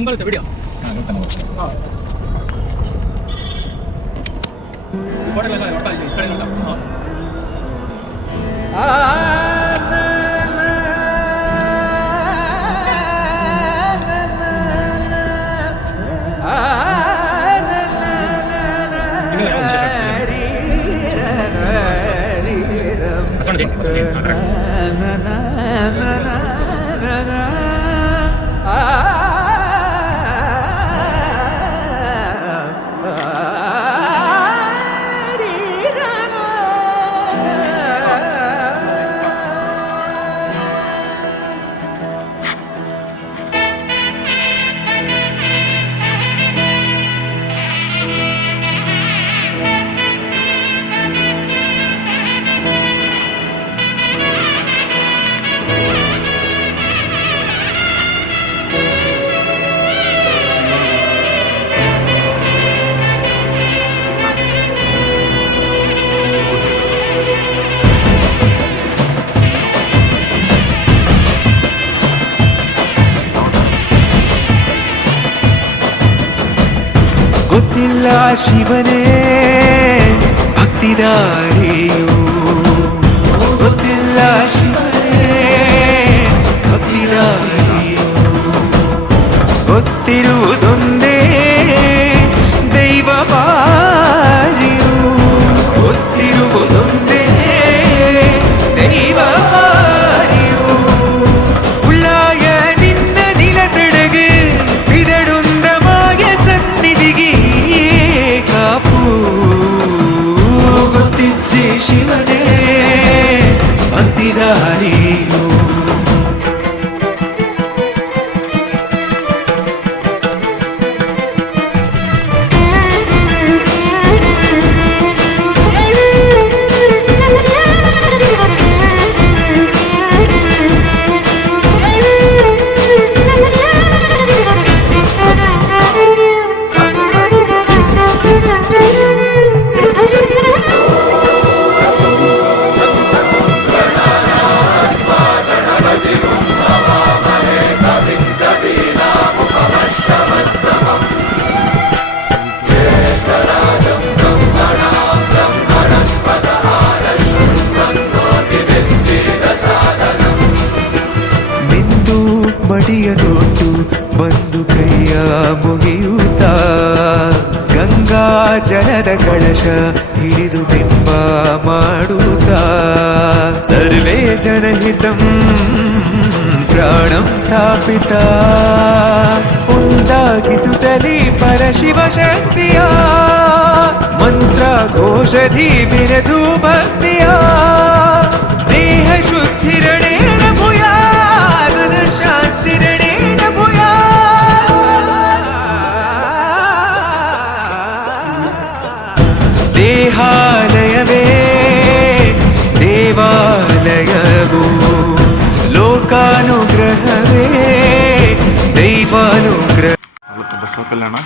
ಹೆಂಗ್ ಬರುತ್ತೆ ವಿಡಿಯೋ ಹಾಂ ಫೋಟೋಗಳೆಲ್ಲ ನೋಡ್ತಾ ಇದ್ದೀವಿ ಗೊತ್ತಿಲ್ಲ ಶಿವನೇ ಮಿಂದು ಮಡಿಯ ನೋಟು ಬಂದು ಕೈಯ ಮುಗಿಯುತ್ತ? ಗಂಗಾ ಜನದ ಕಳಶ ಹಿಡಿದು ಬಿಂಬ ಮಾಡುತ್ತ? ಸರ್ವೇ ಜನಹಿತಂ ಪ್ರಾಣಂ ಸ್ಥಾಪಿತ? ಉಂದಾಗಿಸುತ್ತಲಿ ಪರಶಿವ ಶಕ್ತಿಯ ಮಂತ್ರ ಘೋಷಧಿ ಬಿರದು ಭಕ್ತಿಯ? ದೇವಾಲಯವು ಲೋಕಾನುಗ್ರಹವೇ ದೈವಾನುಗ್ರಹ. ಬಸವ ಕಲ್ಯಾಣ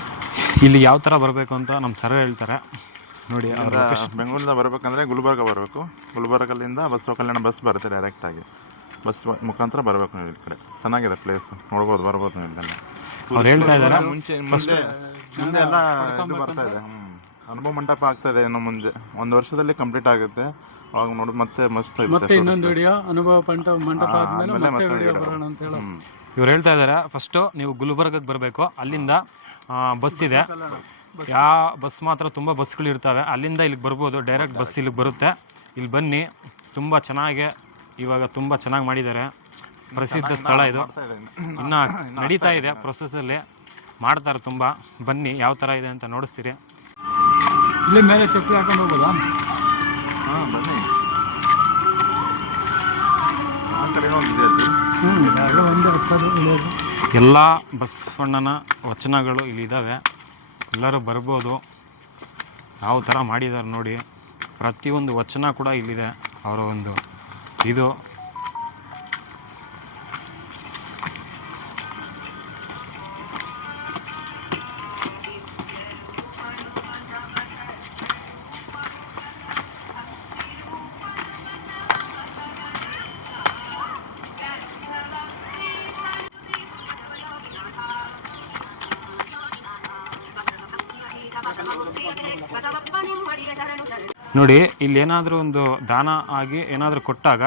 ಇಲ್ಲಿ ಯಾವ ಥರ ಬರಬೇಕು ಅಂತ ನಮ್ಮ ಸರ್ ಹೇಳ್ತಾರೆ. ನೋಡಿ ಬೆಂಗಳೂರಿಂದ ಬರಬೇಕಂದ್ರೆ ಗುಲ್ಬರ್ಗ ಬರಬೇಕು. ಗುಲ್ಬರ್ಗಲ್ಲಿಂದ ಬಸವ ಕಲ್ಯಾಣ ಬಸ್ ಬರುತ್ತೆ ಡೈರೆಕ್ಟಾಗಿ ಬಸ್ ಮುಖಾಂತರ ಬರಬೇಕು ನೀವು ಈ ಕಡೆ. ಚೆನ್ನಾಗಿದೆ ಪ್ಲೇಸ್ ನೋಡ್ಬೋದು ಬರ್ಬೋದು ನೀವು ಇಲ್ಲೆಲ್ಲ. ಅವ್ರು ಹೇಳ್ತಾ ಇದ್ದಾರೆ ಮುಂಚೆ ಮುಂದೆ ಮುಂದೆ ಎಲ್ಲ ಇದು ಬರ್ತಾ ಇದೆ. ಅನುಭವ ಮಂಟಪ ಆಗ್ತಾ ಇದೆ ಇನ್ನು ಮುಂದೆ. ಒಂದು ವರ್ಷದಲ್ಲಿ ಕಂಪ್ಲೀಟ್ ಆಗುತ್ತೆ. ಅವಾಗ ನೋಡಿ ಮತ್ತೆ ಮಸ್ತ್ ಮತ್ತೆ ಇನ್ನೊಂದು ವಿಡಿಯೋ ಅನುಭವ ಪಂಟ ಮಂಟಪ ಆದ್ಮೇಲೆ ಮತ್ತೆ ವಿಡಿಯೋ. ಬರೋಣ ಅಂತ ಹೇಳೋ. ಇವ್ರು ಹೇಳ್ತಾ ಇದ್ದಾರೆ ಫಸ್ಟು ನೀವು ಗುಲ್ಬರ್ಗಕ್ಕೆ ಬರಬೇಕು. ಅಲ್ಲಿಂದ ಬಸ್ ಇದೆ. ಯಾವ ಬಸ್ ಮಾತ್ರ ತುಂಬ ಬಸ್ಗಳು ಇರ್ತವೆ. ಅಲ್ಲಿಂದ ಇಲ್ಲಿಗೆ ಬರ್ಬೋದು. ಡೈರೆಕ್ಟ್ ಬಸ್ ಇಲ್ಲಿಗೆ ಬರುತ್ತೆ. ಇಲ್ಲಿ ಬನ್ನಿ. ತುಂಬ ಚೆನ್ನಾಗಿ ಇವಾಗ ತುಂಬ ಚೆನ್ನಾಗಿ ಮಾಡಿದ್ದಾರೆ. ಪ್ರಸಿದ್ಧ ಸ್ಥಳ ಇದು. ಇನ್ನ ನಡೀತಾ ಇದೆ ಪ್ರೊಸೆಸಲ್ಲಿ ಮಾಡ್ತಾರೆ ತುಂಬ. ಬನ್ನಿ ಯಾವ ಥರ ಇದೆ ಅಂತ ನೋಡಿಸ್ತೀರಿ. ಇಲ್ಲಿ ಮೇಲೆ ಚಪ್ಪಲಿ ಹಾಕೊಂಡು ಹೋಗೋದಾ? ಹಾ ಬನ್ನಿ. ಆ ಅಲ್ಲಿ ಇಳಿಯೋದು ಎಲ್ಲ ಬಸವಣ್ಣನ ವಚನಗಳು ಇಲ್ಲಿದ್ದಾವೆ ಎಲ್ಲರೂ ಬರ್ಬೋದು. ಯಾವ ಥರ ಮಾಡಿದ್ದಾರೆ ನೋಡಿ. ಪ್ರತಿಯೊಂದು ವಚನ ಕೂಡ ಇಲ್ಲಿದೆ. ಅವರ ಒಂದು ಇದು. ನೋಡಿ, ಇಲ್ಲಿ ಏನಾದರೂ ಒಂದು ದಾನ ಆಗಿ ಏನಾದರೂ ಕೊಟ್ಟಾಗ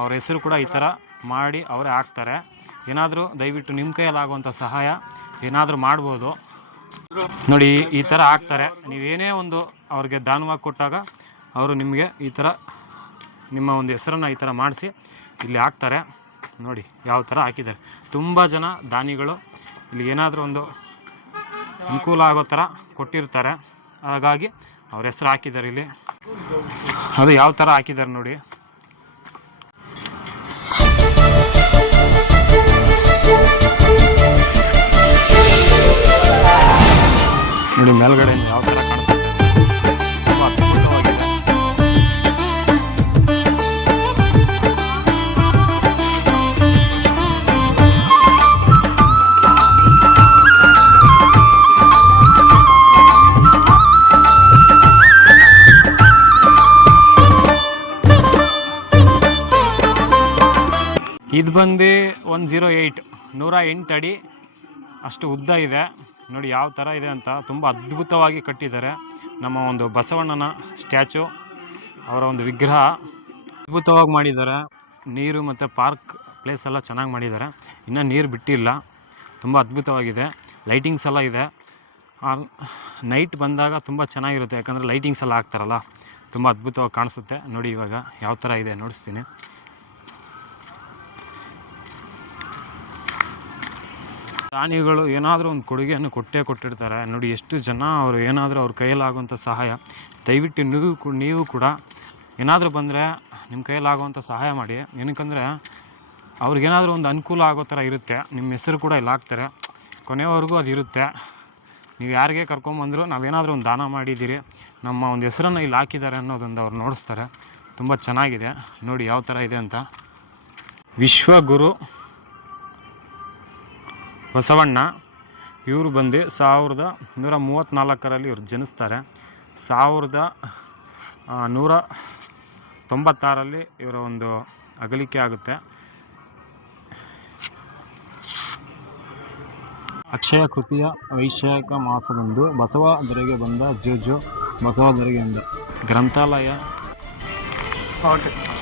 ಅವ್ರ ಹೆಸರು ಕೂಡ ಈ ಥರ ಮಾಡಿ ಅವರೇ ಹಾಕ್ತಾರೆ. ಏನಾದರೂ ದಯವಿಟ್ಟು ನಿಮ್ಮ ಕೈಯಲ್ಲಾಗುವಂಥ ಸಹಾಯ ಏನಾದರೂ ಮಾಡ್ಬೋದು. ನೋಡಿ, ಈ ಥರ ಹಾಕ್ತಾರೆ. ನೀವೇನೇ ಒಂದು ಅವ್ರಿಗೆ ದಾನವಾಗಿ ಕೊಟ್ಟಾಗ ಅವರು ನಿಮಗೆ ಈ ಥರ ನಿಮ್ಮ ಒಂದು ಹೆಸರನ್ನು ಈ ಥರ ಮಾಡಿಸಿ ಇಲ್ಲಿ ಹಾಕ್ತಾರೆ. ನೋಡಿ, ಯಾವ ಥರ ಹಾಕಿದ್ದಾರೆ. ತುಂಬ ಜನ ದಾನಿಗಳು ಇಲ್ಲಿ ಏನಾದರೂ ಒಂದು ಅನುಕೂಲ ಆಗೋ ಥರ ಕೊಟ್ಟಿರ್ತಾರೆ. ಹಾಗಾಗಿ ಅವ್ರ ಹೆಸರು ಹಾಕಿದ್ದಾರೆ ಇಲ್ಲಿ. ಅದು ಯಾವ ಥರ ಹಾಕಿದ್ದಾರೆ ನೋಡಿ. ನೋಡಿ ಮೇಲ್ಗಡೆ ಯಾವ ಥರ ಇದು ಬಂದು ಒನ್ ಜೀರೋ ಏಯ್ಟ್ ನೂರ ಎಂಟು ಅಡಿ ಅಷ್ಟು ಉದ್ದ ಇದೆ. ನೋಡಿ ಯಾವ ಥರ ಇದೆ ಅಂತ ತುಂಬ ಅದ್ಭುತವಾಗಿ ಕಟ್ಟಿದ್ದಾರೆ. ನಮ್ಮ ಒಂದು ಬಸವಣ್ಣನ ಸ್ಟ್ಯಾಚು, ಅವರ ಒಂದು ವಿಗ್ರಹ ಅದ್ಭುತವಾಗಿ ಮಾಡಿದ್ದಾರೆ. ನೀರು ಮತ್ತು ಪಾರ್ಕ್ ಪ್ಲೇಸ್ ಎಲ್ಲ ಚೆನ್ನಾಗಿ ಮಾಡಿದ್ದಾರೆ. ಇನ್ನೂ ನೀರು ಬಿಟ್ಟಿಲ್ಲ. ತುಂಬ ಅದ್ಭುತವಾಗಿದೆ. ಲೈಟಿಂಗ್ಸ್ ಎಲ್ಲ ಇದೆ. ನೈಟ್ ಬಂದಾಗ ತುಂಬ ಚೆನ್ನಾಗಿರುತ್ತೆ. ಯಾಕಂದರೆ ಲೈಟಿಂಗ್ಸ್ ಎಲ್ಲ ಹಾಕ್ತಾರಲ್ಲ, ತುಂಬ ಅದ್ಭುತವಾಗಿ ಕಾಣಿಸುತ್ತೆ. ನೋಡಿ ಇವಾಗ ಯಾವ ಥರ ಇದೆ ನೋಡಿಸ್ತೀನಿ. ದಾನಿಗಳು ಏನಾದರೂ ಒಂದು ಕೊಡುಗೆಯನ್ನು ಕೊಟ್ಟೇ ಕೊಟ್ಟಿರ್ತಾರೆ. ನೋಡಿ, ಎಷ್ಟು ಜನ ಅವರು ಏನಾದರೂ ಅವ್ರ ಕೈಯಲ್ಲಾಗುವಂಥ ಸಹಾಯ. ದಯವಿಟ್ಟು ನೀವು ನೀವು ಕೂಡ ಏನಾದರೂ ಬಂದರೆ ನಿಮ್ಮ ಕೈಯಲ್ಲಾಗುವಂಥ ಸಹಾಯ ಮಾಡಿ. ಏನಕ್ಕಂದರೆ, ಅವ್ರಿಗೇನಾದರೂ ಒಂದು ಅನುಕೂಲ ಆಗೋ ಥರ ಇರುತ್ತೆ. ನಿಮ್ಮ ಹೆಸರು ಕೂಡ ಇಲ್ಲಿ ಹಾಕ್ತಾರೆ. ಕೊನೆವರೆಗೂ ಅದು ಇರುತ್ತೆ. ನೀವು ಯಾರಿಗೆ ಕರ್ಕೊಂಬಂದರೂ ನಾವೇನಾದರೂ ಒಂದು ದಾನ ಮಾಡಿದ್ದೀರಿ, ನಮ್ಮ ಒಂದು ಹೆಸರನ್ನು ಇಲ್ಲಿ ಹಾಕಿದ್ದಾರೆ ಅನ್ನೋದೊಂದು ಅವ್ರು ನೋಡಿಸ್ತಾರೆ. ತುಂಬ ಚೆನ್ನಾಗಿದೆ. ನೋಡಿ, ಯಾವ ಥರ ಇದೆ ಅಂತ. ವಿಶ್ವಗುರು ಬಸವಣ್ಣ. ಇವರು ಬಂದು ಸಾವಿರದ ನೂರ ಮೂವತ್ತ್ನಾಲ್ಕರಲ್ಲಿ ಇವರು ಜನಿಸ್ತಾರೆ. ಸಾವಿರದ ನೂರ ತೊಂಬತ್ತಾರಲ್ಲಿ ಇವರ ಒಂದು ಅಗಲಿಕೆ ಆಗುತ್ತೆ. ಅಕ್ಷಯ ಕೃತಿಯ ವೈಶಾಖ ಮಾಸದಂದು ಬಸವ ದೊರೆಗೆ ಬಂದ ಜೋಜು ಬಸವ ದೊರೆಗೆಂದ. ಗ್ರಂಥಾಲಯ. ಓಕೆ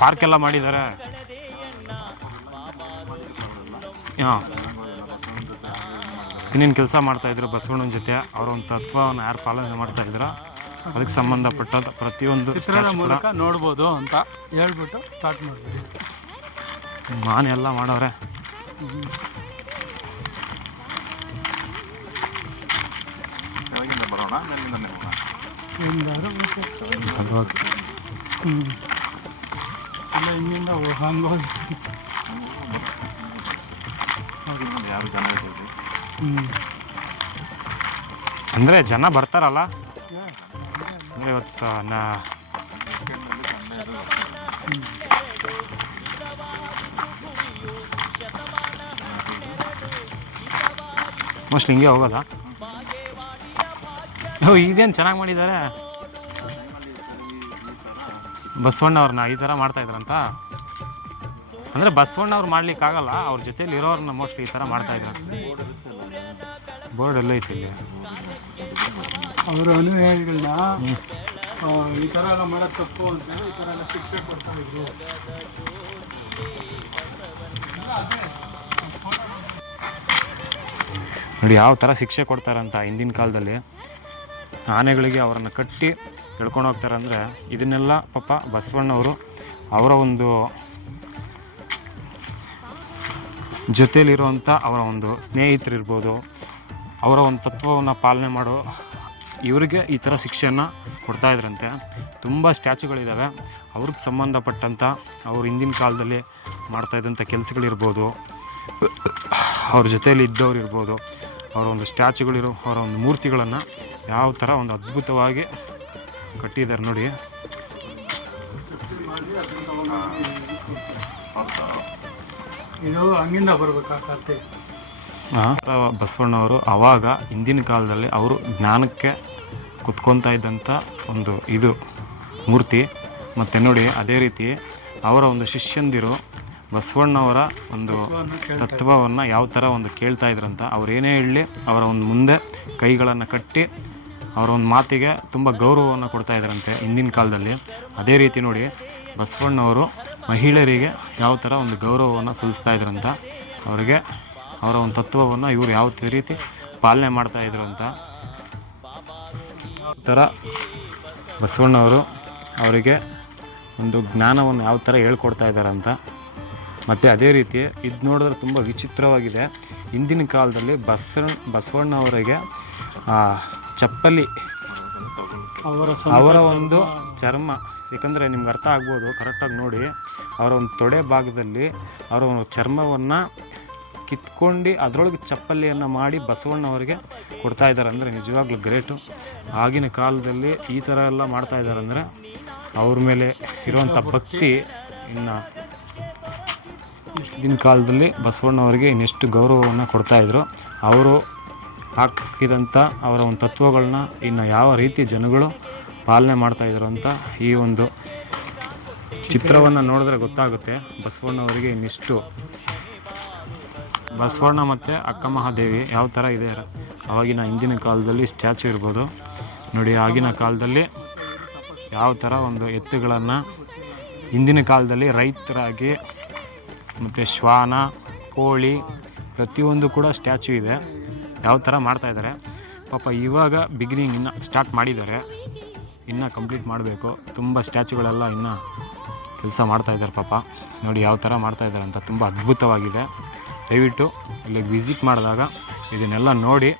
ಪಾರ್ಕ್ ಎಲ್ಲ ಮಾಡಿದ್ದಾರೆ ಹಾಂ. ಇನ್ನೇನು ಕೆಲಸ ಮಾಡ್ತಾಯಿದ್ರು ಬಸವಣ್ಣನ ಜೊತೆ. ಅವರ ಒಂದು ತತ್ವವನ್ನು ಯಾರು ಪಾಲನೆ ಮಾಡ್ತಾಯಿದ್ರು ಅದಕ್ಕೆ ಸಂಬಂಧಪಟ್ಟ ಪ್ರತಿಯೊಂದು ಮೂಲಕ ನೋಡ್ಬೋದು ಅಂತ ಹೇಳ್ಬಿಟ್ಟು ಸ್ಟಾರ್ಟ್ ಮಾಡಿದ್ವಿ. ನಾನೆಲ್ಲ ಎಲ್ಲ ಮಾಡವ್ರೆ ಬರೋಣ? ಬರೋಣ ಇಲ್ಲ ಹಿಂದಿಂದ ಹಂಗೋಗಿ ಯಾರು ಜನ ಇರ್ಬೋದು ಅಂದರೆ ಜನ ಬರ್ತಾರಲ್ಲ? ಅಂದರೆ ಇವತ್ತು ಸ ನಾ. ಮೋಸ್ಟ್ಲಿ ಹಿಂಗೆ ಹೋಗಲ್ಲ ಓ ಇದೇನು ಚೆನ್ನಾಗಿ ಮಾಡಿದ್ದಾರೆ ಬಸವಣ್ಣ ಅವ್ರನ್ನ ಈ ಥರ ಮಾಡ್ತಾ ಇದ್ರಂತ? ಅಂದರೆ ಬಸವಣ್ಣ ಅವ್ರು ಮಾಡ್ಲಿಕ್ಕಾಗಲ್ಲ ಅವ್ರ ಜೊತೆಲಿ ಇರೋರನ್ನ ಮೋಸ್ಟ್ಲಿ ಈ ಥರ ಮಾಡ್ತಾ ಇದ್ರಂತ. ಬೋರ್ಡ್ ಎಲ್ಲ ಐತಿ ಇಲ್ಲಿ. ಅವರ ಅನುಯಾಯಿಗಳನ್ನ ಈ ಥರ ಎಲ್ಲ ಮಾಡೋದು ತಪ್ಪು ಅಂತ ಈ ಥರ ಎಲ್ಲ ಶಿಕ್ಷೆ ಕೊಡ್ತಾ ಇದ್ರು. ನೋಡಿ ಯಾವ ಥರ ಶಿಕ್ಷೆ ಕೊಡ್ತಾರಂತ ಹಿಂದಿನ ಕಾಲದಲ್ಲಿ. ಆನೆಗಳಿಗೆ ಅವರನ್ನು ಕಟ್ಟಿ ಎಳ್ಕೊಂಡು ಹೋಗ್ತಾರೆ ಅಂದರೆ ಇದನ್ನೆಲ್ಲ ಪಾಪ ಬಸವಣ್ಣವರು ಅವರ ಒಂದು ಜೊತೆಯಲ್ಲಿರುವಂಥ ಅವರ ಒಂದು ಸ್ನೇಹಿತರಿರ್ಬೋದು, ಅವರ ಒಂದು ತತ್ವವನ್ನು ಪಾಲನೆ ಮಾಡೋ ಇವರಿಗೆ ಈ ಥರ ಶಿಕ್ಷೆಯನ್ನು ಕೊಡ್ತಾ ಇದ್ರಂತೆ. ತುಂಬ ಸ್ಟ್ಯಾಚುಗಳಿದ್ದಾವೆ ಅವ್ರಿಗೆ ಸಂಬಂಧಪಟ್ಟಂಥ ಅವ್ರ ಹಿಂದಿನ ಕಾಲದಲ್ಲಿ ಮಾಡ್ತಾ ಇದ್ದಂಥ ಕೆಲಸಗಳಿರ್ಬೋದು, ಅವ್ರ ಜೊತೆಯಲ್ಲಿ ಇದ್ದವ್ರು ಇರ್ಬೋದು ಅವರ ಒಂದು ಸ್ಟ್ಯಾಚುಗಳಿರೋ, ಅವರ ಒಂದು ಮೂರ್ತಿಗಳನ್ನು ಯಾವ ಥರ ಒಂದು ಅದ್ಭುತವಾಗಿ ಕಟ್ಟಿದ್ದಾರೆ ನೋಡಿ. ಇದು ಹಂಗಿಂದ ಬರ್ಬೇಕಾ ಕಾರ್ತಿಕ್? ಆ, ಬಸವಣ್ಣವರು ಆವಾಗ ಹಿಂದಿನ ಕಾಲದಲ್ಲಿ ಅವರು ಜ್ಞಾನಕ್ಕೆ ಕುತ್ಕೊತಾ ಇದ್ದಂಥ ಒಂದು ಇದು ಮೂರ್ತಿ. ಮತ್ತು ನೋಡಿ ಅದೇ ರೀತಿ ಅವರ ಒಂದು ಶಿಷ್ಯಂದಿರು ಬಸವಣ್ಣವರ ಒಂದು ತತ್ವವನ್ನು ಯಾವ ಥರ ಒಂದು ಕೇಳ್ತಾ ಇದ್ರಂತ ಅವ್ರು ಏನೇ ಹೇಳಲಿ ಅವರ ಒಂದು ಮುಂದೆ ಕೈಗಳನ್ನು ಕಟ್ಟಿ ಅವರ ಒಂದು ಮಾತಿಗೆ ತುಂಬ ಗೌರವವನ್ನು ಕೊಡ್ತಾ ಇದ್ರಂತೆ ಹಿಂದಿನ ಕಾಲದಲ್ಲಿ. ಅದೇ ರೀತಿ ನೋಡಿ, ಬಸವಣ್ಣವರು ಮಹಿಳೆಯರಿಗೆ ಯಾವ ಥರ ಒಂದು ಗೌರವವನ್ನು ಸಲ್ಲಿಸ್ತಾ ಇದ್ರಂತ, ಅವರಿಗೆ ಅವರ ಒಂದು ತತ್ವವನ್ನು ಇವರು ಯಾವ ರೀತಿ ಪಾಲನೆ ಮಾಡ್ತಾ ಇದ್ರು ಅಂತ. ಥರ ಬಸವಣ್ಣವರು ಅವರಿಗೆ ಒಂದು ಜ್ಞಾನವನ್ನು ಯಾವ ಥರ ಹೇಳ್ಕೊಡ್ತಾ ಇದ್ದಾರೆ ಅಂತ. ಮತ್ತು ಅದೇ ರೀತಿ ಇದು ನೋಡಿದ್ರೆ ತುಂಬ ವಿಚಿತ್ರವಾಗಿದೆ. ಹಿಂದಿನ ಕಾಲದಲ್ಲಿ ಬಸವ ಬಸವಣ್ಣವರಿಗೆ ಚಪ್ಪಲಿ. ಅವರ ಅವರ ಒಂದು ಚರ್ಮ. ಯಾಕಂದರೆ ನಿಮ್ಗೆ ಅರ್ಥ ಆಗ್ಬೋದು ಕರೆಕ್ಟಾಗಿ ನೋಡಿ. ಅವರ ಒಂದು ತೊಡೆ ಭಾಗದಲ್ಲಿ ಅವರ ಒಂದು ಚರ್ಮವನ್ನು ಕಿತ್ಕೊಂಡು ಅದರೊಳಗೆ ಚಪ್ಪಲಿಯನ್ನು ಮಾಡಿ ಬಸವಣ್ಣವರಿಗೆ ಕೊಡ್ತಾ ಇದ್ದಾರೆ ಅಂದರೆ ನಿಜವಾಗ್ಲೂ ಗ್ರೇಟು. ಆಗಿನ ಕಾಲದಲ್ಲಿ ಈ ಥರ ಎಲ್ಲ ಮಾಡ್ತಾ ಇದ್ದಾರೆ ಅಂದರೆ ಅವ್ರ ಮೇಲೆ ಇರುವಂಥ ಭಕ್ತಿ ಇನ್ನು ಹಿಂದಿನ ಕಾಲದಲ್ಲಿ ಬಸವಣ್ಣವರಿಗೆ ಇನ್ನೆಷ್ಟು ಗೌರವವನ್ನು ಕೊಡ್ತಾಯಿದ್ರು ಅವರು ಹಾಕಿದಂಥ ಅವರ ಒಂದು ತತ್ವಗಳನ್ನ ಇನ್ನು ಯಾವ ರೀತಿ ಜನಗಳು ಪಾಲನೆ ಮಾಡ್ತಾಯಿದ್ರು ಅಂತ ಈ ಒಂದು ಚಿತ್ರವನ್ನು ನೋಡಿದ್ರೆ ಗೊತ್ತಾಗುತ್ತೆ. ಬಸವಣ್ಣವರಿಗೆ ಇನ್ನಿಷ್ಟು. ಬಸವಣ್ಣ ಮತ್ತು ಅಕ್ಕ ಮಹಾದೇವಿ ಯಾವ ಥರ ಇದೆ? ಅವಾಗಿನ ಹಿಂದಿನ ಕಾಲದಲ್ಲಿ ಸ್ಟ್ಯಾಚು ಇರ್ಬೋದು. ನೋಡಿ, ಆಗಿನ ಕಾಲದಲ್ಲಿ ಯಾವ ಥರ ಒಂದು ಎತ್ತುಗಳನ್ನು ಹಿಂದಿನ ಕಾಲದಲ್ಲಿ ರೈತರಾಗಿ ಮತ್ತು ಶ್ವಾನ, ಕೋಳಿ ಪ್ರತಿಯೊಂದು ಕೂಡ ಸ್ಟ್ಯಾಚು ಇದೆ. ಯಾವ ಥರ ಮಾಡ್ತಾಯಿದ್ದಾರೆ ಪಾಪ ಇವಾಗ ಬಿಗಿನಿಂಗ್ ಇನ್ನು ಸ್ಟಾರ್ಟ್ ಮಾಡಿದ್ದಾರೆ. ಇನ್ನೂ ಕಂಪ್ಲೀಟ್ ಮಾಡಬೇಕು. ತುಂಬ ಸ್ಟ್ಯಾಚುಗಳೆಲ್ಲ ಇನ್ನೂ ಕೆಲಸ ಮಾಡ್ತಾಯಿದ್ದಾರೆ ಪಾಪ. ನೋಡಿ ಯಾವ ಥರ ಮಾಡ್ತಾಯಿದ್ದಾರೆ ಅಂತ ತುಂಬ ಅದ್ಭುತವಾಗಿದೆ. ದಯವಿಟ್ಟು ಇಲ್ಲಿಗೆ ವಿಸಿಟ್ ಮಾಡಿದಾಗ ಇದನ್ನೆಲ್ಲ ನೋಡಿ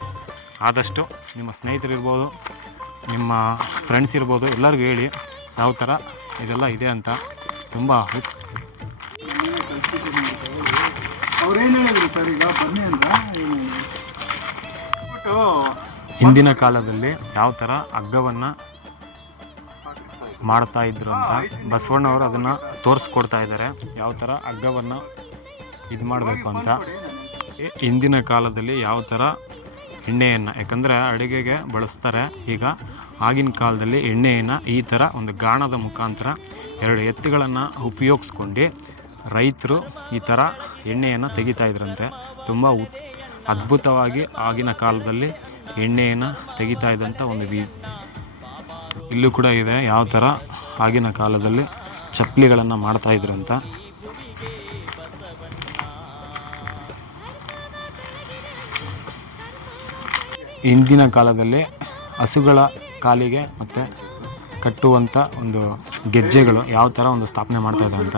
ಆದಷ್ಟು ನಿಮ್ಮ ಸ್ನೇಹಿತರಿರ್ಬೋದು ನಿಮ್ಮ ಫ್ರೆಂಡ್ಸ್ ಇರ್ಬೋದು ಎಲ್ಲರಿಗೂ ಹೇಳಿ ಯಾವ ಥರ ಇದೆಲ್ಲ ಇದೆ ಅಂತ ತುಂಬ ಅವ್ರೇನು ಹೇಳಿದ್ರು ಸರ್ ಈಗ? ಬನ್ನಿ ಅಂತ. ಹಿಂದಿನ ಕಾಲದಲ್ಲಿ ಯಾವ ಥರ ಹಗ್ಗವನ್ನು ಮಾಡ್ತಾ ಇದ್ರು ಅಂತ ಬಸವಣ್ಣವರು ಅದನ್ನು ತೋರಿಸ್ಕೊಡ್ತಾ ಇದ್ದಾರೆ ಯಾವ ಥರ ಹಗ್ಗವನ್ನು ಇದು ಮಾಡಬೇಕು ಅಂತ. ಹಿಂದಿನ ಕಾಲದಲ್ಲಿ ಯಾವ ಥರ ಎಣ್ಣೆಯನ್ನು, ಯಾಕಂದರೆ ಅಡುಗೆಗೆ ಬಳಸ್ತಾರೆ. ಈಗ ಆಗಿನ ಕಾಲದಲ್ಲಿ ಎಣ್ಣೆಯನ್ನು ಈ ಥರ ಒಂದು ಗಾಣದ ಮುಖಾಂತರ ಎರಡು ಎತ್ತುಗಳನ್ನು ಉಪಯೋಗಿಸ್ಕೊಂಡು ರೈತರು ಈ ಥರ ಎಣ್ಣೆಯನ್ನು ತೆಗಿತಾಯಿದ್ರಂತೆ ತುಂಬ ಅದ್ಭುತವಾಗಿ ಆಗಿನ ಕಾಲದಲ್ಲಿ ಎಣ್ಣೆಯನ್ನು ತೆಗಿತಾ ಇದ್ದಂಥ ಒಂದು ವಿ, ಇಲ್ಲೂ ಕೂಡ ಇದೆ. ಯಾವ ಥರ ಆಗಿನ ಕಾಲದಲ್ಲಿ ಚಪ್ಪಲಿಗಳನ್ನು ಮಾಡ್ತಾ ಇದ್ರು ಅಂತ. ಹಿಂದಿನ ಕಾಲದಲ್ಲಿ ಹಸುಗಳ ಕಾಲಿಗೆ ಮತ್ತು ಕಟ್ಟುವಂಥ ಒಂದು ಗೆಜ್ಜೆಗಳು ಯಾವ ಥರ ಒಂದು ಸ್ಥಾಪನೆ ಮಾಡ್ತಾ ಇದ್ದಾರೆ ಅಂತ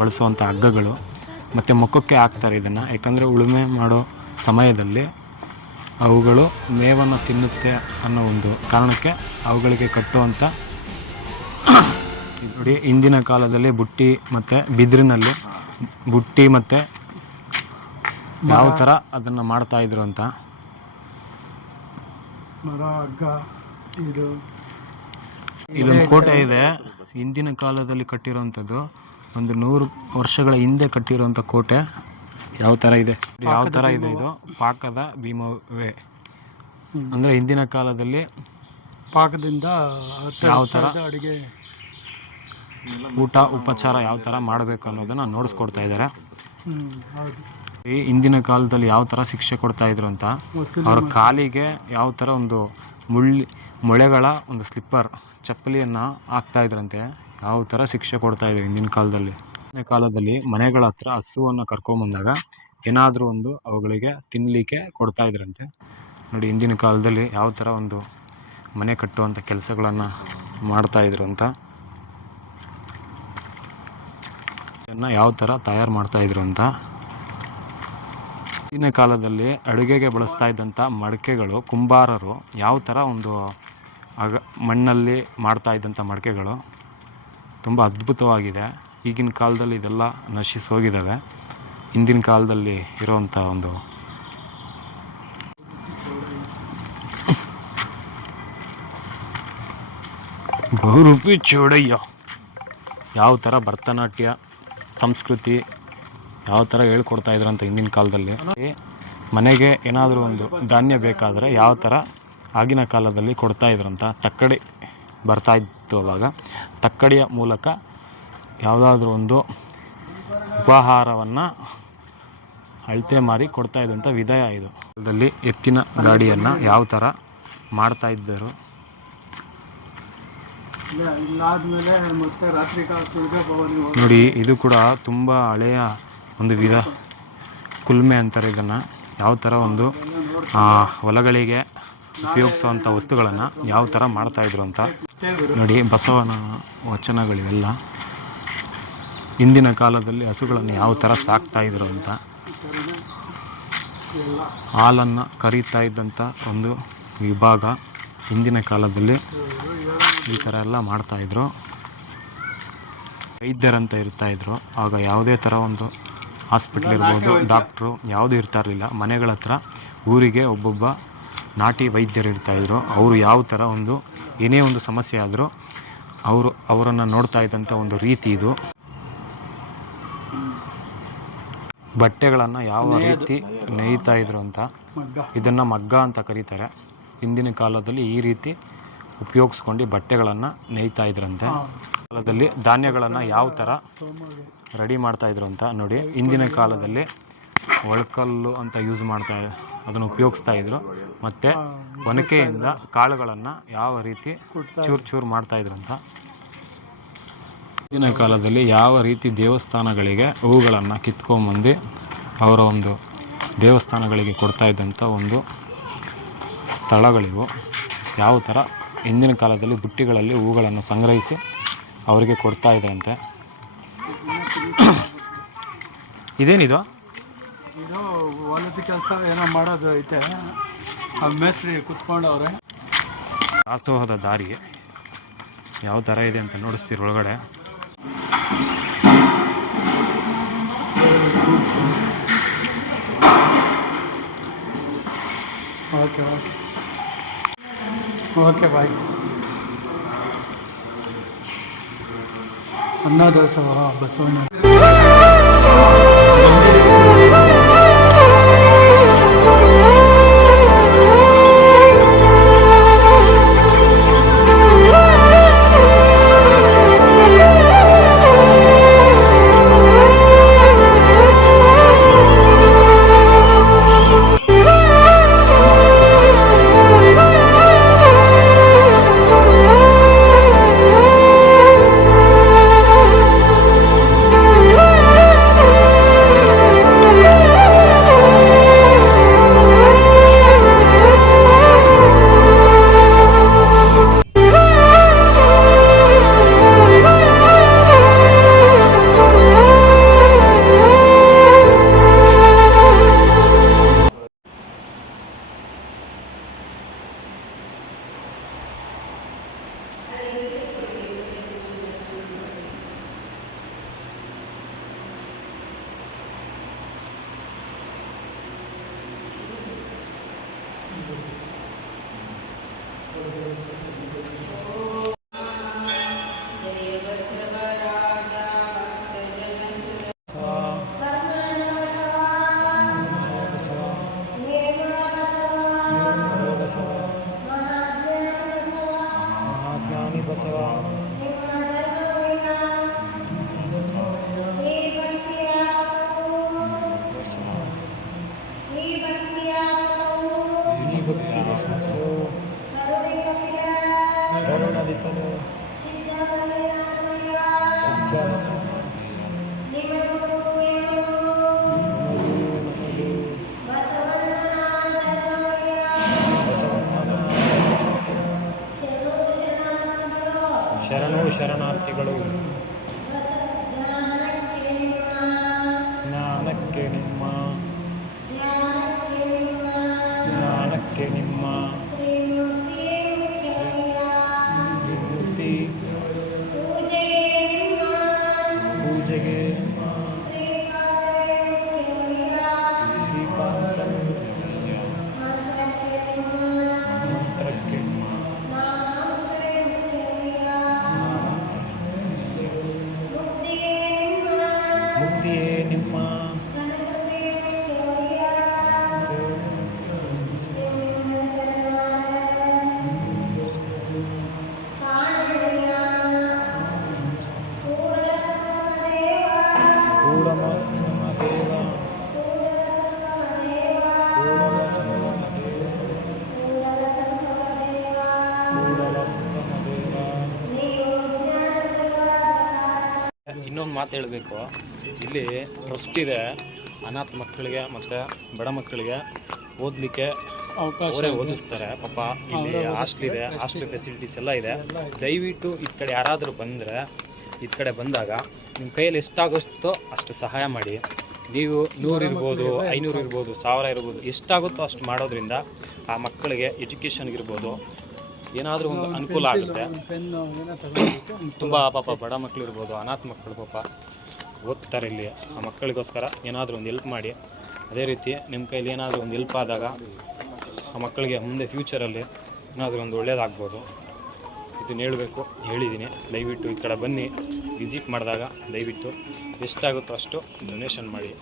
ಬಳಸುವಂಥ ಹಗ್ಗಗಳು. ಮತ್ತು ಮುಖಕ್ಕೆ ಹಾಕ್ತಾರೆ ಇದನ್ನು. ಯಾಕಂದರೆ ಉಳುಮೆ ಮಾಡೋ ಸಮಯದಲ್ಲಿ ಅವುಗಳು ಮೇವನ್ನು ತಿನ್ನುತ್ತೆ ಅನ್ನೋ ಒಂದು ಕಾರಣಕ್ಕೆ ಅವುಗಳಿಗೆ ಕಟ್ಟುವಂಥ ನೋಡಿ ಹಿಂದಿನ ಕಾಲದಲ್ಲಿ ಬುಟ್ಟಿ ಮತ್ತು ಬಿದಿರಿನಲ್ಲಿ ಬುಟ್ಟಿ ಮತ್ತು ಯಾವ ಥರ ಅದನ್ನು ಮಾಡ್ತಾಯಿದ್ರು ಅಂತ. ಇದೊಂದು ಇಲ್ಲೊಂದು ಕೋಟೆ ಇದೆ. ಹಿಂದಿನ ಕಾಲದಲ್ಲಿ ಕಟ್ಟಿರೋವಂಥದ್ದು ಒಂದು ನೂರು ವರ್ಷಗಳ ಹಿಂದೆ ಕಟ್ಟಿರೋಂಥ ಕೋಟೆ ಯಾವ ಥರ ಇದೆ? ಯಾವ ಥರ ಇದೆ ಇದು? ಪಾಕದ ಭೀಮವೇ. ಅಂದರೆ ಹಿಂದಿನ ಕಾಲದಲ್ಲಿ ಪಾಕದಿಂದ ಯಾವ ಥರ? ಅಡುಗೆ ಊಟ ಉಪಚಾರ ಯಾವ ಥರ ಮಾಡಬೇಕು ಅನ್ನೋದನ್ನು ನೋಡಿಸ್ಕೊಡ್ತಾ ಇದ್ದಾರೆ. ಈ ಹಿಂದಿನ ಕಾಲದಲ್ಲಿ ಯಾವ ಥರ ಶಿಕ್ಷೆ ಕೊಡ್ತಾ ಇದ್ರು ಅಂತ? ಅವರ ಅವ್ರ ಕಾಲಿಗೆ ಯಾವ ಥರ ಒಂದು ಮುಳ್ಳಿ ಮೊಳೆಗಳ ಒಂದು ಸ್ಲಿಪ್ಪರ್ ಚಪ್ಪಲಿಯನ್ನು ಹಾಕ್ತಾ ಇದ್ರಂತೆ. ಯಾವ ಥರ ಶಿಕ್ಷೆ ಕೊಡ್ತಾ ಇದ್ರು ಹಿಂದಿನ ಕಾಲದಲ್ಲಿ. ಹಿಂದಿನ ಕಾಲದಲ್ಲಿ ಮನೆಗಳ ಹತ್ರ ಹಸುವನ್ನು ಕರ್ಕೊಂಬಂದಾಗ ಏನಾದರೂ ಒಂದು ಅವುಗಳಿಗೆ ತಿನ್ನಲಿಕ್ಕೆ ಕೊಡ್ತಾ ಇದ್ರಂತೆ. ನೋಡಿ, ಹಿಂದಿನ ಕಾಲದಲ್ಲಿ ಯಾವ ಥರ ಒಂದು ಮನೆ ಕಟ್ಟುವಂಥ ಕೆಲಸಗಳನ್ನು ಮಾಡ್ತಾಯಿದ್ರು ಅಂತ. ಇದನ್ನು ಯಾವ ಥರ ತಯಾರು ಮಾಡ್ತಾಯಿದ್ರು ಅಂತ. ಹಿಂದಿನ ಕಾಲದಲ್ಲಿ ಅಡುಗೆಗೆ ಬಳಸ್ತಾ ಇದ್ದಂಥ ಮಡಕೆಗಳು, ಕುಂಬಾರರು ಯಾವ ಥರ ಒಂದು ಅಗ ಮಣ್ಣಲ್ಲಿ ಮಾಡ್ತಾ ಇದ್ದಂಥ ಮಡಕೆಗಳು ತುಂಬ ಅದ್ಭುತವಾಗಿದೆ. ಈಗಿನ ಕಾಲದಲ್ಲಿ ಇದೆಲ್ಲ ನಶಿಸಿ ಹೋಗಿದ್ದಾವೆ. ಹಿಂದಿನ ಕಾಲದಲ್ಲಿ ಇರುವಂಥ ಒಂದು ಬಹುರೂಪಿ ಚೌಡಯ್ಯ. ಯಾವ ಥರ ಭರತನಾಟ್ಯ, ಸಂಸ್ಕೃತಿ, ಯಾವ ಥರ ಹೇಳ್ಕೊಡ್ತಾ ಇದ್ರು ಅಂತ ಹಿಂದಿನ ಕಾಲದಲ್ಲಿ. ಮನೆಗೆ ಏನಾದರೂ ಒಂದು ಧಾನ್ಯ ಬೇಕಾದರೆ ಯಾವ ಥರ ಆಗಿನ ಕಾಲದಲ್ಲಿ ಕೊಡ್ತಾ ಇದ್ರಂತ ತಕ್ಕಡಿ ಬರ್ತಾಯಿತ್ತು ಅವಾಗ. ತಕ್ಕಡಿಯ ಮೂಲಕ ಯಾವುದಾದ್ರೂ ಒಂದು ಉಪಾಹಾರವನ್ನು ಅಳತೆ ಮಾರಿ ಕೊಡ್ತಾ ಇದ್ದಂಥ ವಿಧಯ ಇದು. ಕಾಲದಲ್ಲಿ ಎತ್ತಿನ ಗಾಡಿಯನ್ನು ಯಾವ ಥರ ಮಾಡ್ತಾ ಇದ್ದರು? ನೋಡಿ ಇದು ಕೂಡ ತುಂಬ ಹಳೆಯ ಒಂದು ವಿಧ ಕುಲ್ಮೆ ಅಂತಾರೆ ಇದನ್ನು. ಯಾವ ಥರ ಒಂದು ಹೊಲಗಳಿಗೆ ಉಪಯೋಗಿಸುವಂಥ ವಸ್ತುಗಳನ್ನು ಯಾವ ಥರ ಮಾಡ್ತಾಯಿದ್ರು ಅಂತ ನೋಡಿ, ಬಸವನ ವಚನಗಳಿವೆಲ್ಲ. ಹಿಂದಿನ ಕಾಲದಲ್ಲಿ ಹಸುಗಳನ್ನು ಯಾವ ಥರ ಸಾಕ್ತಾ ಇದ್ರು ಅಂತ. ಹಾಲನ್ನು ಕರೀತಾ ಇದ್ದಂಥ ಒಂದು ವಿಭಾಗ ಹಿಂದಿನ ಕಾಲದಲ್ಲಿ ಈ ಥರ ಎಲ್ಲ ಮಾಡ್ತಾಯಿದ್ರು ವೈದ್ಯರಂತ ಇರ್ತಾಯಿದ್ರು ಆಗ ಯಾವುದೇ ಥರ ಒಂದು ಹಾಸ್ಪಿಟ್ಲ್ ಇರ್ಬೋದು, ಡಾಕ್ಟ್ರು ಯಾವುದೂ ಇರ್ತಾ ಇರಲಿಲ್ಲ. ಮನೆಗಳ ಹತ್ರ ಊರಿಗೆ ಒಬ್ಬೊಬ್ಬ ನಾಟಿ ವೈದ್ಯರು ಇರ್ತಾಯಿದ್ರು ಅವರು ಯಾವ ಥರ ಒಂದು ಏನೇ ಒಂದು ಸಮಸ್ಯೆ ಆದರೂ ಅವರು ಅವರನ್ನು ನೋಡ್ತಾ ಇದ್ದಂಥ ಒಂದು ರೀತಿ ಇದು. ಬಟ್ಟೆಗಳನ್ನು ಯಾವ ರೀತಿ ನೇಯ್ತಾ ಇದ್ರು ಅಂತ ಇದನ್ನು ಮಗ್ಗ ಅಂತ ಕರೀತಾರೆ. ಹಿಂದಿನ ಕಾಲದಲ್ಲಿ ಈ ರೀತಿ ಉಪಯೋಗಿಸ್ಕೊಂಡು ಬಟ್ಟೆಗಳನ್ನು ನೇಯ್ತಾ ಇದ್ರಂತೆ. ಕಾಲದಲ್ಲಿ ಧಾನ್ಯಗಳನ್ನು ಯಾವ ಥರ ರೆಡಿ ಮಾಡ್ತಾ ಇದ್ರು ಅಂತ ನೋಡಿ. ಹಿಂದಿನ ಕಾಲದಲ್ಲಿ ಒಳಕಲ್ಲು ಅಂತ ಯೂಸ್ ಮಾಡ್ತಾ ಅದನ್ನು ಉಪಯೋಗಿಸ್ತಾ ಇದ್ರು. ಮತ್ತು ಒನಕೆಯಿಂದ ಕಾಳುಗಳನ್ನು ಯಾವ ರೀತಿ ಚೂರು ಚೂರು ಮಾಡ್ತಾ ಇದ್ರು ಅಂತ ಹಿಂದಿನ ಕಾಲದಲ್ಲಿ ಯಾವ ರೀತಿ ದೇವಸ್ಥಾನಗಳಿಗೆ ಹೂಗಳನ್ನು ಕಿತ್ಕೊಂಬಂದು ಅವರ ಒಂದು ದೇವಸ್ಥಾನಗಳಿಗೆ ಕೊಡ್ತಾ ಇದ್ದಂಥ ಒಂದು ಸ್ಥಳಗಳಿವು. ಯಾವ ಥರ? ಹಿಂದಿನ ಕಾಲದಲ್ಲಿ ಬುಟ್ಟಿಗಳಲ್ಲಿ ಹೂಗಳನ್ನು ಸಂಗ್ರಹಿಸಿ ಅವರಿಗೆ ಕೊಡ್ತಾ ಇದ್ರಂತೆ ಇದೇನಿದು? ಇದು ಹೊಲದ ಕೆಲಸ ಏನೋ ಮಾಡೋದು ಐತೆ. ಮೇಸ್ತ್ರಿ ಕುತ್ಕೊಂಡವ್ರೆ. ದಾಸೋಹದ ದಾರಿ ಯಾವ ಥರ ಇದೆ ಅಂತ ನೋಡಿಸ್ತೀರ ಒಳಗಡೆ? Okay okay. Okay bye. ಅನ್ನದಾಸೋಹ ಬಸವಣ್ಣ. ಬಸವಸು ತರುಣದಿತನು ಸಿದ್ಧ ಶರಣು ಶರಣಾರ್ಥಿಗಳು ಇನ್ನೊಂದು ಮಾತು ಹೇಳಬೇಕು. ಇಲ್ಲಿ ಟ್ರಸ್ಟ್ ಇದೆ. ಅನಾಥ ಮಕ್ಕಳಿಗೆ ಮತ್ತು ಬಡ ಮಕ್ಕಳಿಗೆ ಓದಲಿಕ್ಕೆ ಅವಕಾಶ ಅವರೇ ಓದಿಸ್ತಾರೆ. ಪಾಪ ಇಲ್ಲಿ ಹಾಸ್ಟ್ಲ್ ಇದೆ ಹಾಸ್ಟೆಲ್ ಫೆಸಿಲಿಟೀಸ್ ಎಲ್ಲ ಇದೆ. ದಯವಿಟ್ಟು ಈ ಕಡೆ ಯಾರಾದರೂ ಬಂದರೆ ಈ ಕಡೆ ಬಂದಾಗ ನಿಮ್ಮ ಕೈಯಲ್ಲಿ ಎಷ್ಟಾಗುತ್ತೋ ಅಷ್ಟು ಸಹಾಯ ಮಾಡಿ. ನೀವು ನೂರು ಇರ್ಬೋದು ಐನೂರು ಇರ್ಬೋದು ಸಾವಿರ ಇರ್ಬೋದು ಎಷ್ಟಾಗುತ್ತೋ ಅಷ್ಟು ಮಾಡೋದ್ರಿಂದ ಆ ಮಕ್ಕಳಿಗೆ ಎಜುಕೇಷನ್ಗಿರ್ಬೋದು ಏನಾದರೂ ಒಂದು ಅನುಕೂಲ ಆಗುತ್ತೆ. ತುಂಬ ಪಾಪ ಬಡ ಮಕ್ಕಳು ಇರ್ಬೋದು ಅನಾಥ ಮಕ್ಕಳು ಪಾಪ ಓದ್ತಾರೆ ಇಲ್ಲಿ. ಆ ಮಕ್ಕಳಿಗೋಸ್ಕರ ಏನಾದರೂ ಒಂದು ಹೆಲ್ಪ್ ಮಾಡಿ. ಅದೇ ರೀತಿ ನಿಮ್ಮ ಕೈಲಿ ಏನಾದರೂ ಒಂದು ಹೆಲ್ಪ್ ಆದಾಗ ಆ ಮಕ್ಕಳಿಗೆ ಮುಂದೆ ಫ್ಯೂಚರಲ್ಲಿ ಏನಾದರೂ ಒಂದು ಒಳ್ಳೇದಾಗ್ಬೋದು. ಇದನ್ನ ಹೇಳಬೇಕು ಹೇಳಿದ್ದೀನಿ ದಯವಿಟ್ಟು ಈ ಕಡೆ ಬನ್ನಿ. ವಿಸಿಟ್ ಮಾಡಿದಾಗ ದಯವಿಟ್ಟು ಎಷ್ಟಾಗುತ್ತೋ ಅಷ್ಟು ಡೊನೇಷನ್ ಮಾಡಿ.